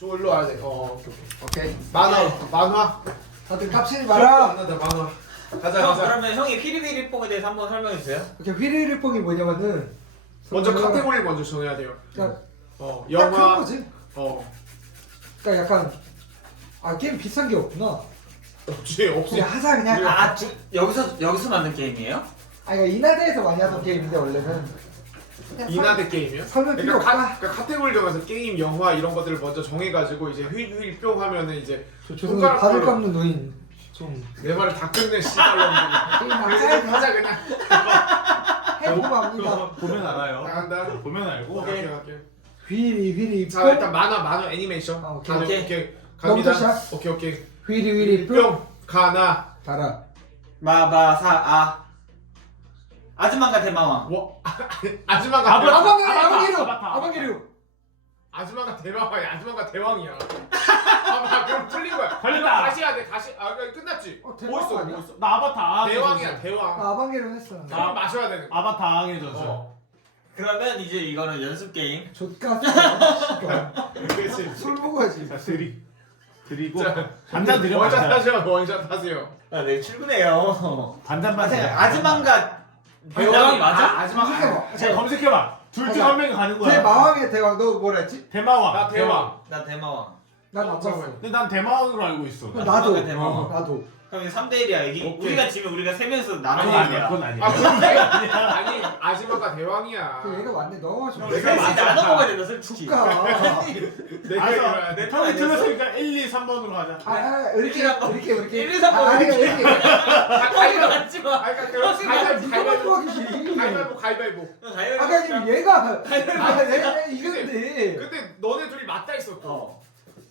일로 와야 돼. 오케이. 만화. 다들 깝치지 마라. 만화. 가자. 그러면 형이 휘리휘리뽕에 대해서 한번 설명해 주세요. 이렇게 휘리휘리뽕이 뭐냐면은 먼저 카테고리 먼저 정해야 돼요. 그러니까 딱 그런 영화. 거지. 그러니까 약간 게임 비싼 게 없구나. 없지. 그냥 하자 그냥. 여기서 만든 게임이에요? 그러니까 인하대에서 많이 하던 게임인데 원래는. 그냥 인하대 게임이요? 설명 필요 없다. 그러니까 카테고리 정해서 게임, 영화 이런 것들을 먼저 정해가지고 이제 휠 하면은 이제 죄송해요. 바늘 깎는 노인 좀 내 말을 다 끝내 씨발로. 게임 하자 그냥. 해보합니다. 보면 알아요. 나간다. 보면 알고. 오케이. 휘리 자 일단 만화 애니메이션. 오케이. 갑니다. 너부터 오케이. 휘리 뿅 가나. 달아. 마바사아 아즈만가 대마왕. 뭐 아즈마가 아방기류. 아즈마가 대왕이야. 아즈마가 대왕이야. 그럼 틀린 거야. 걸렸다. 다시 해야 돼. 다시. 끝났지. 대왕 뭐 아니야? 있어? 나 아바타. 대왕이야. 대왕. 아방기류 했어. 술 마셔야 되는 거. 아바타 ang해졌어. 그러면 이제 이거는 연습 게임. 좆가. 그렇지. 술 먹어야지. 자 드리고 자, 반잔 드려. 원샷 하세요. 원샷 하세요. 내일 출근해요. 반잔만 드려. 아즈만가 대왕이 맞아? 검색해봐. 제가 검색해봐. 둘 중 한 명이 가는 거야. 대마왕의 대왕. 너 뭐라 했지? 대마왕. 나 대왕. 나 대마왕. 난 안 봤어. 근데 난 대마왕으로 알고 있어. 나도 대마왕. 나도. 그럼 3대 1이야. 이게 오케이. 우리가 지금 우리가 세 명이서 그건 나눠 아니야. 얘기야. 그건 아니야. 아니 아즈마가 대왕이야. 얘가 맞네. 너가 좀. 내가 셋이 맞아. 나눠 먹어야 된다 솔직히. 족가. 내가 이거야. 내 형이 틀렸으니까 1, 2, 3번으로 가자. 이렇게. 1, 2, 3번 이렇게. 형이가 맞지 마. 아니 그럼 가위바위보. 가위바위보. 아까 지금 얘가 내가 이겼는데. 근데 너네 둘이 맞다 했어.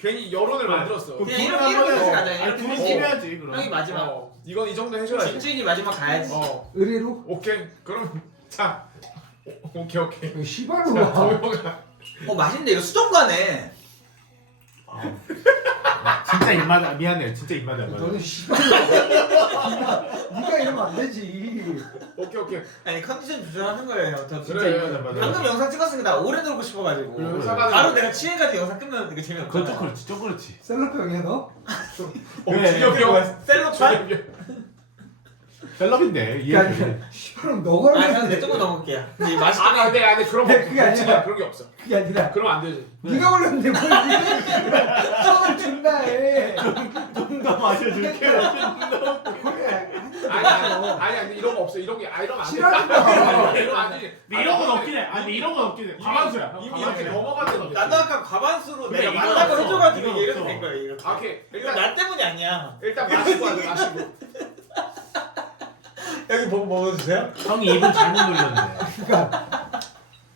괜히 여론을 만들었어. 그럼 그냥 둘은 이렇게 한 번에 가자. 아니 이렇게 둘이 하지. 팀해야지 그럼. 형이 마지막. 이건 이 정도 해줘야지. 진주인이 마지막 가야지. 의리로? 오케이. 그럼 자. 오케이. 시발로 자, 와. 도영아. 맛있는데 이거 수정과네. 진짜 입맛 미안해요. 진짜 입맛이 안 맞아. 너는 시발로. 네가 이러면 안 되지. 오케이. 아니 컨디션 조절하는 거예요. 저 진짜 그래. 입맛 안 맞아요. 방금 영상 찍었으니까 나 오래 놀고 싶어가지고. 그래. 바로 내가 취해가지고 영상 끝나면 이거 재미없잖아. 그건 좀 그렇지. 좀 그렇지. 셀럽형이야 너? 왜? 준혁이 형. 셀럽판? 셀럽인데 이해해. 시발로 너가 아니 그러면 그냥 내 쪽으로 넘어갈게요. 근데 맛있게 아니 그런 거 그게 아니라. 그런 게 없어. 그게 아니라 그럼 안 되지. 네가 올렸는데 뭘 을 준다 해. 좀 더 마셔줄게. 그래. 아니 이런 거 없어. 이런 게 이러면 안 돼. 싫어하지 마. 이러면 안 되지. 근데 이런 건 없긴 해. 아니 이런 건 없긴 해. 가만수야. 이미 이렇게 넘어갔는데. 나도 아까 가반수로 그래, 내가 이건 만나고 없어. 해줘가지고 이건 이게 이렇게 없어. 된 거야. 이렇게. 오케이. 이거 나 때문이 아니야. 일단 마시고 하자. 마시고. 여기 뭐 먹어주세요. 형이 입은 잘못 눌렸네. 그러니까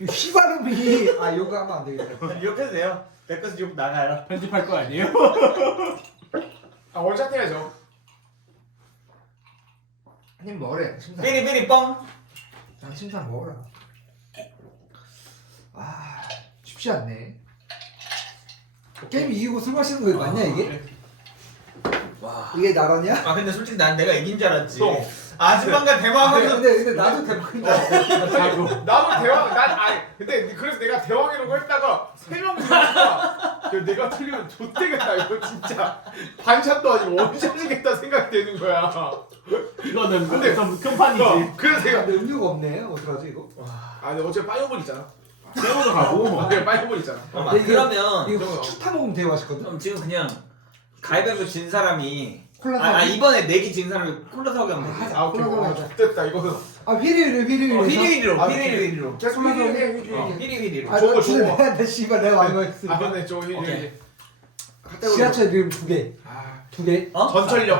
이 시발음이 요거 하면 안 되겠다. 욕해도 돼요. 내 것은 욕 나가요. 편집할 거 아니에요? 원샷 해야죠. 님 뭐래? 심상. 삐리삐리 뻥. 심상 먹어라. 쉽지 않네. 게임 이기고 술 마시는 거 맞냐 이게? 와. 이게 나라냐? 아 근데 솔직히 난 내가 이긴 줄 알았지. 너. 아즈만가 대마왕은 근데 나도 대박이다. 나도 대왕. 근데 그래서 내가 대왕이라고 했다가 3명 들으니까 내가 틀리면 좆되겠다 이거 진짜 반샷도 아니고 원샷이겠다 생각이 되는 거야. 이거는 근데- 좀 큰판이지. 그래서 내가 근데 음료가 없네. 어떡하지 이거? 근데 어차피 파이어볼 있잖아. 세우러 가고. 파이어볼 있잖아. 근데 이게- 그러면 이거 후추 타 먹으면 되게 맛있거든. 그럼 지금 그냥 가위바위보 진 사람이 콜라 아 사기. 이번에 내기 진 사람이 콜라 사오게 하면 되지. 오케이. 콜라 사기. 됐다 이거는. 휘리휘리로. 휘리휘리로 아, 휘리휘리로. 계속 콜라 사기. 휘리휘리로. 아, 저거, 진짜 저거. 내가 씨발 내가 많이 먹었어. 근데 저 오케이. 지하철 이름 2개. 2개. 어?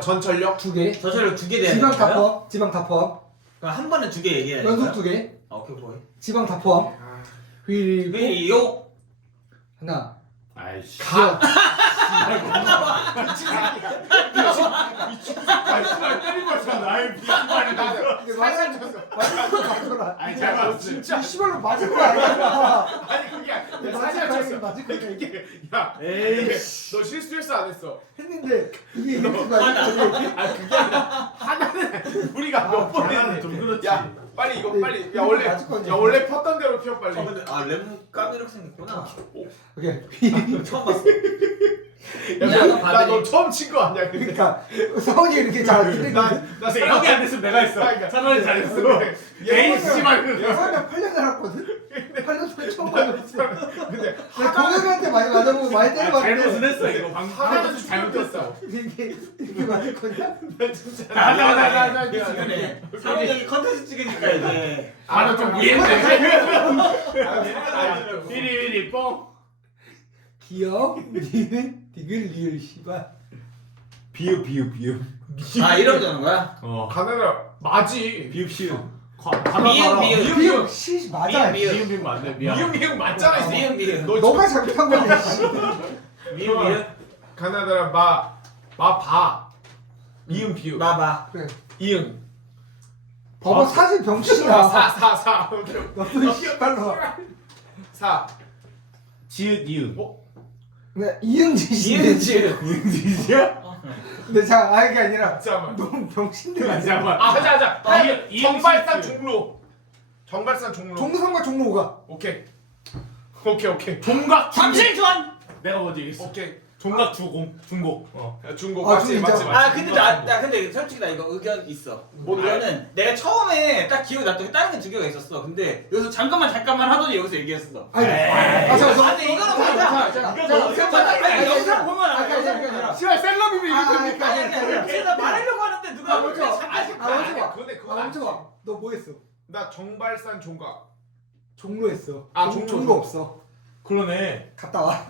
전철역 2개. 저절로 2개 돼야 지방 되는 다 거예요? 포함. 지방 다 포함. 그럼 한 번에 2개 얘기해야 되는 연속 거야? 2개. 오케이 보이. 지방 다 포함. 휘리고 휘리요. 하나. 아이씨. 가. 때리고 있어. 나의 비판이 살살 쳤어. 맞춰라. 아니 잘 봤어. 진짜. 씨발로 맞을 거 아니야. 아니 그게 아니라 맞을 살살 거 쳤어. 맞을 거 아니야. 이게 야, 에이씨. 너 실수했어 안 했어? 했는데 이게 이렇게 맞을 거지. 아니 그게 아니라 하나는 우리가 몇 번 하나는 했는데 좀 그렇지. 야 빨리 이거 빨리. 야 원래 폈던 대로 피워 빨리. 근데 레몬 까미렇게 생겼구나. 오케이. 처음 봤어. 나너 처음 친 거 아니야? 근데. 그러니까 성훈이 이렇게 잘 뜨는 거. 나 근데 여기 안 됐으면 내가 했어. 차라리 잘했어. 에이 씨발. 예선에 8년 살았거든. 8년 동안 처음 봤어. 근데 나 동혁이한테 많이 맞아보고 많이 때려봤는데. 잘못은 했어 이거. 하나는 잘못했어. 이게 맞을 거냐? 나 진짜. 나나 그래. 사람이 여기 컨텐츠 찍으니까 이제. 나도 좀 이해했네. 휘리 뽕. 기억, 니은, 디귿, 리을, 씨발. 비읍. 이러면 되는 거야? 가나다 맞지. 비읍 시읍. 미음. 시 맞아. 미음. 맞네. 미안. 미음 맞잖아. 이 미음. 너가 잘못한 거야. 미음. 가나다라 마바 이응 비읍 마바. 그래. 이응 봐봐 사진 병신이야. 사 너도 씨발로. 사 지읒 이응. 네 이응지시. 이응지. 이응지야? 근데 그게 아니라 잠깐만 너무 병신들 아니야. 잠깐만. 하자 이응 정발산 시읒. 종로 종로상과 종로가. 오케이 종각 잠실전. 내가 먼저 얘기했어. 오케이 종각 중고. 중고 아, 맞지 진짜? 맞지 근데 나 근데 솔직히 나 이거 의견 있어. 이거는 내가 처음에 딱 기억이 났던 게 다른 게 두 개가 있었어. 근데 여기서 잠깐만 하더니 여기서 얘기했어. 아니. 근데 이거는 맞아. 이거 너무 아니, 영상 보면 알아. 시발 셀럽이면 아니, 나 말하려고 하는데 누가 멈춰. 아직 멈춰 봐. 그거 멈춰 봐. 너 뭐 했어? 나 정발산 종각 종로 했어. 종로. 종로 없어. 그러네. 갔다 와.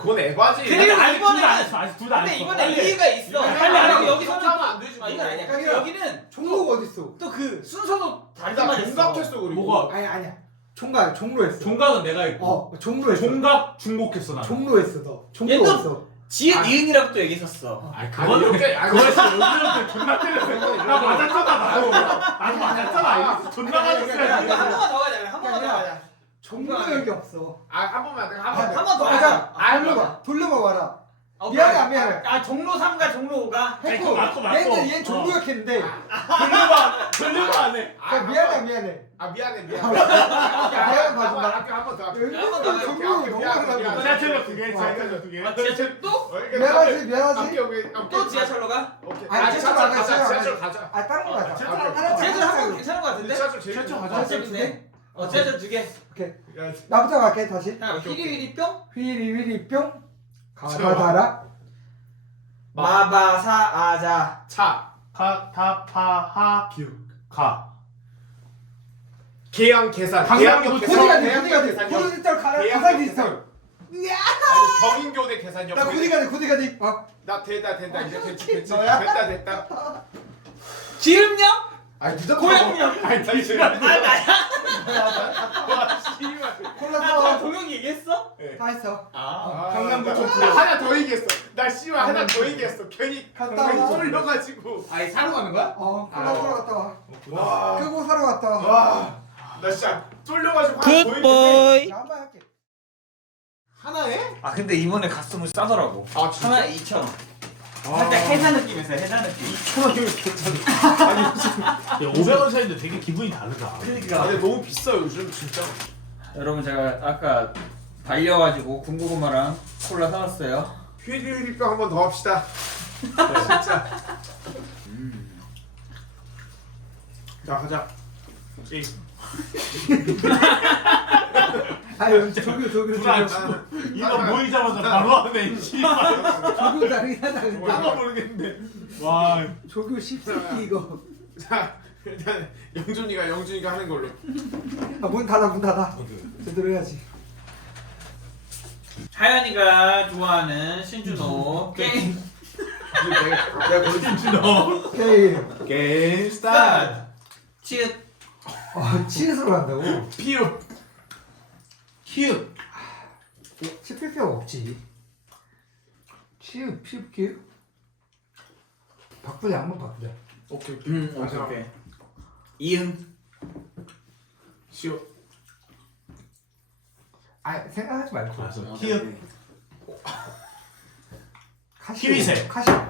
그건 에바지 근데 아직 이번에- 둘다 안 했어. 아직 둘 다 안 근데 했어. 이번에 이의가 있어. 빨리 안 하고 여기서는 하면 안 되지 이건 아니야. 그러니까 근데 여기는 종로가 어딨어? 또 그 순서도 나 다르지만 있어. 종각했어 그리고 뭐가? 아니야. 종로 했어. 종각은 내가 했고. 종로 했어. 종각 중복했어 나. 종로 했어 너. 종로 얘도- 했어. 지읒 이은이라고 또 얘기했었어. 아니 아니 이렇게 그거에서 여기서 존나 때렸어. 나 맞았잖아 나도. 나도 맞았잖아. 존나 맞았어야지. 한 번만 더 가자. 한 번만 더 가자. 종로 여기 없어. 한 번만 한 번 더 가자. 가자. 돌려봐 봐라. 어, 미안해 안 미안해. 종로 3가 종로 5가. 했고 맞고. 얘는 종로역 했는데. 돌려봐 안 해. 미안해 안 미안해. 미안해 미안해 봐준다. 한번 더 여기 한번 더 종로 너무 하려고. 지하철역 2개. 지하철역 2개. 지하철 또? 미안하지. 또 지하철로 가? 아니, 지하철 안 가, 지하철 가자 아 다른 거 가자. 지하철 지하철 한 번 괜찮은 거 같은데? 지하철 제일 지하철 좋아. 가자. 지하철 두 개? 지하철 2개. 오케이. 야, 나부터 갈게 다시. 자, 휘리휘리 뿅. 휘리휘리 뿅. 가다다라. 마바사아자. 차 타파하 가. 계양 계산 강남역 계산역 구디가디 가산 디지털. 아니 경인교대 계산역 나 구디가디. 나 된다 이제 됐지 너야? 됐다 기름역? 아니 늦었다 고양역? 아니 나야? 콜라 나 사와. 동영이 얘기했어? 다 했어. 강남구청 나 하나 더 얘기했어 나 씨발 하나 더 얘기했어 괜히 갔다 강남이 와. 쏠려가지고 아니 사러 가는 거야? 콜라 사러 갔다 와. 와 끄고 사러 갔다 와. 나 진짜 쫄려가지고 하나 더 얘기했는데 나 한 번 할게. 하나에? 근데 이번에 갓소물 싸더라고. 아 진짜? 하나에 2,000원. 살짝 해자 느낌에서 해자 느낌. 2,000원이면 괜찮아 아니 야 500원 차이인데 되게 기분이 다르다. 그러니까. 근데 너무 비싸 요즘 진짜 여러분 제가 아까 달려가지고 군고구마랑 콜라 사왔어요. 휘리휘리병 한 번 더 합시다 진짜 자 가자 조교. 이거 모이자마자 바로 하네. 씨발. 조교 다르긴 하다 근데. 나도 모르겠는데 와. 조교 10세기 이거. 자 일단 영준이가 하는 걸로 문 닫아. 제대로 해야지. 하연이가 좋아하는 신준호 게임 내가 거기 오케이. 게임 스타트. 치읓. 치즈로 한다고? 피읍 키읔. 씹힐 필요가 없지. 피읍. 바꾸자 한번 바꾸자. 오케이 오케이. 이응. 시오 생각하지 말고. 맞아. 키읔. 카시오. 키위새. 카시오.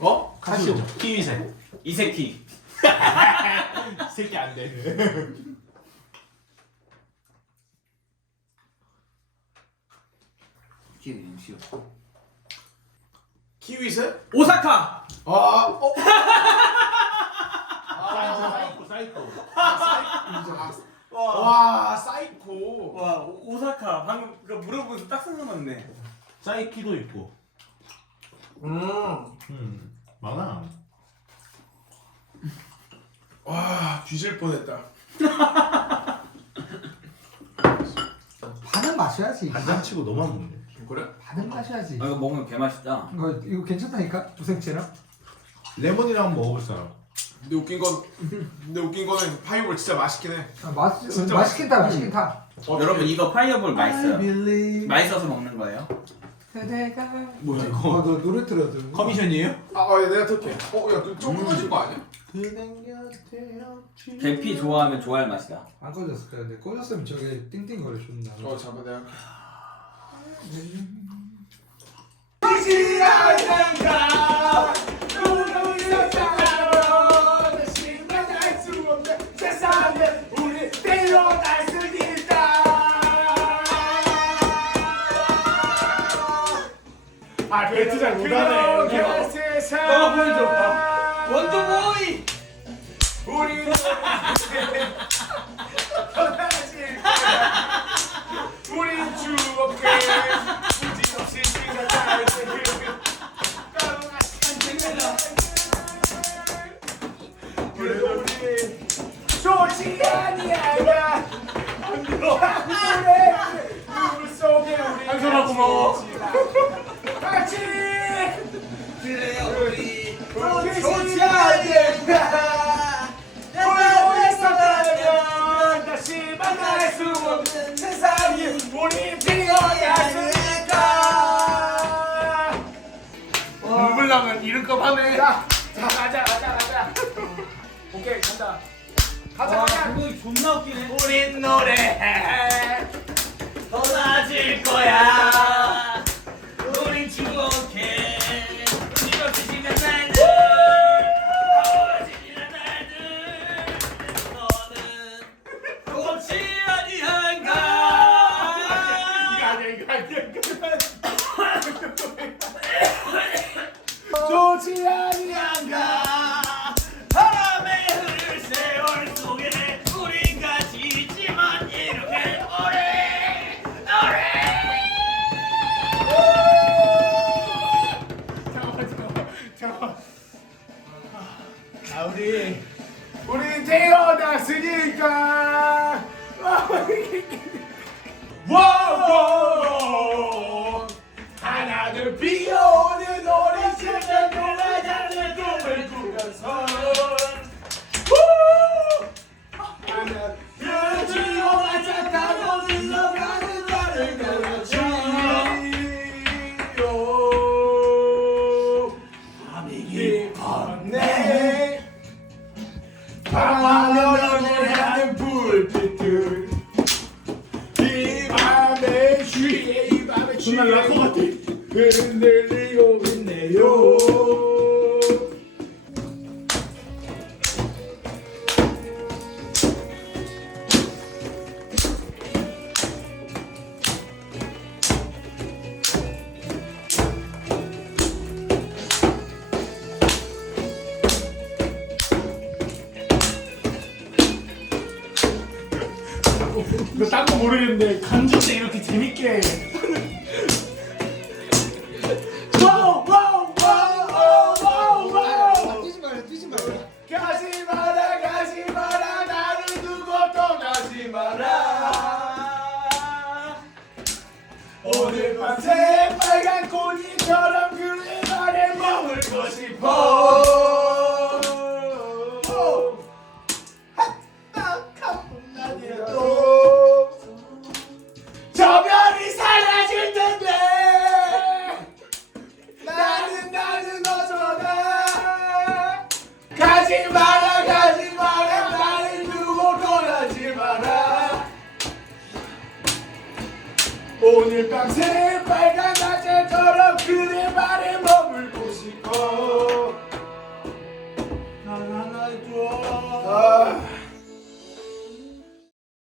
어? 카시오. 키위새. 이세키. 이 새끼 안 돼. 기회는 쉬워. 키위셋? 오사카. 사이코. 와 사이코. 와 오사카 방금 그 물어보면서 딱 생각났네. 사이키도 있고. 많아. 와 뒤질 뻔했다. 반은 마셔야지. 간장치고 너무 안 먹네. 그래? 반은 마셔야지. 이거 먹으면 개 맛있다. 이거 괜찮다니까? 무생채랑? 레몬이랑 한번 먹어볼 사람. 근데 웃긴 거는 파이볼 진짜 맛있긴 해. 진짜 맛있긴 타, 맛있긴 타. 여러분 이거 파이어볼 맛있어요. believe 맛있어서 먹는 거예요. 그대가 뭐야 너 노래 틀어줘. 커미션이에요? 내가 틀게. 야너 조금 꺼진 거 아니야? 계피 좋아하면 좋아할 맛이다. 안 꺼졌을 거야. 근데 꺼졌으면 저게 띵띵거려 존나. 잠깐 내가. 배트 잘 못하네. 너가 보여줘. 원더보이. 우리 우리 추억에 부질없이 지나갈 그래도 우리 좋지 아니야. 누구 속에 우리 한솔아 고마워. 같이 그래요 우리 좋지 않겠다. 우리 있었다면 다시 만날 수 없는 세상이 우리 필요했으니까. 물불랑은 이름값 하네. 자 가자. 오케이 간다. 가자. 그거 존나 웃기네. 우린 노래해. 더 나아질 거야. 우린 추억해. 우리가 지지는 날들. 하워지는 날들. 너는 꽃이 아니한가. 이거 아니야. 좋지 아니한가. 바람에 흐를 세월 속에 우린 같이 있지만 이렇게 오래. 잠깐만. 우리 태어났으니까. 와우. 하나둘 비오는 노래 시간 돌아가는 꿈을 꾸면서. 하나 그지오가 착하고 흘러가는 나를 걸어주요. 밤이 깊었네. 밤하늘을 노래하는 불빛들. 이 밤의 주위에 이 밤의 주위에 흔들리고 있네요. 이거 딴 거 모르겠는데 간주 때 이렇게 재밌게. 뛰지 말라. 가지 마라 나를 두고 떠나지 마라. 오늘 밤새 빨간 꽃이처럼 그대 말에 머물고 싶어. 한밤이라도 저 별이 사라질 텐데 나는 어쩌나. 가지 마라 나를 두고 떠나지 마라. 오늘 밤새 빨간 낮에처럼 그대 말에 머물고 싶어. 난 하나의 또 아.